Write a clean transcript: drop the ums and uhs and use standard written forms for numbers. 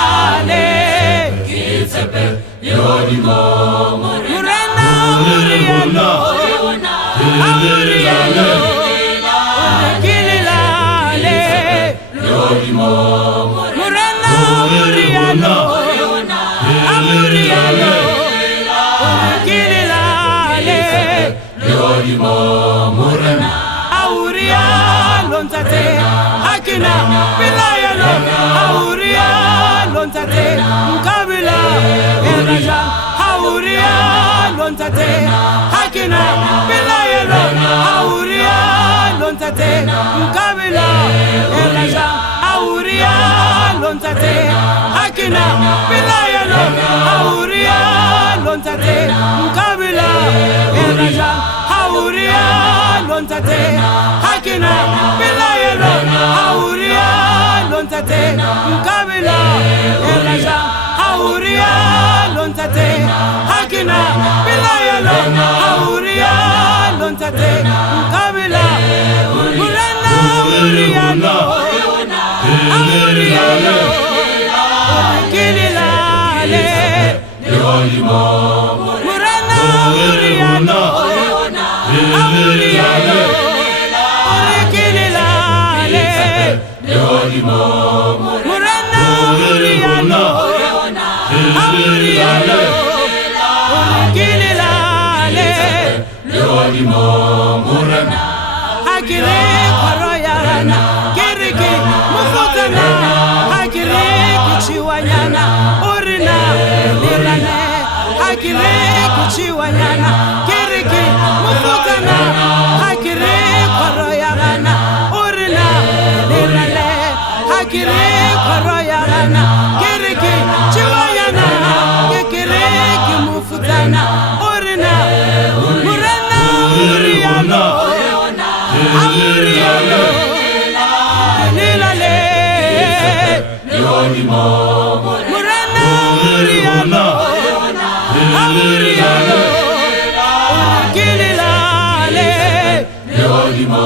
Kililale Kitsepe Yorimo Murena Uriano Uriano Kililale Yorimo Murena Uriano Uriano Kililale Yorimo Murena Uriano Ntate Hakina Bilayalo Uriano Ntate Kabila Eraja Uriano Ntate Hakina Bilayalo Uriano Ntate Kabila Eraja Uriano Ntate Hakina Bilayalo Uriano Ntate Kabila Eraja Uriano Ntate Hakina Bilayalo Uriano Ntate Kabila Eraja Uriano Ntate Hakina Bilayalo Uriano Ntate Kabila Murena Uriano Uriano Kililale Yorimo Murena Uriano Uriano Kililale Yorimo Murena Uriano Uriano Kililale Yorimo Murena Hakire Koroyana Kiriki Mufutana Hakire Kichiwanyana Urina Lirane Hakire Kichiwanyana Kiriki Mufutana Hakire Koroyana Urina Lirane Hakire Koroyana Kiriki Chiwanyana Kikire Kimufutana Urina Murena Uriano Uriano Kililale Yorimo Murena Uriano Uriano Kililale Yorimo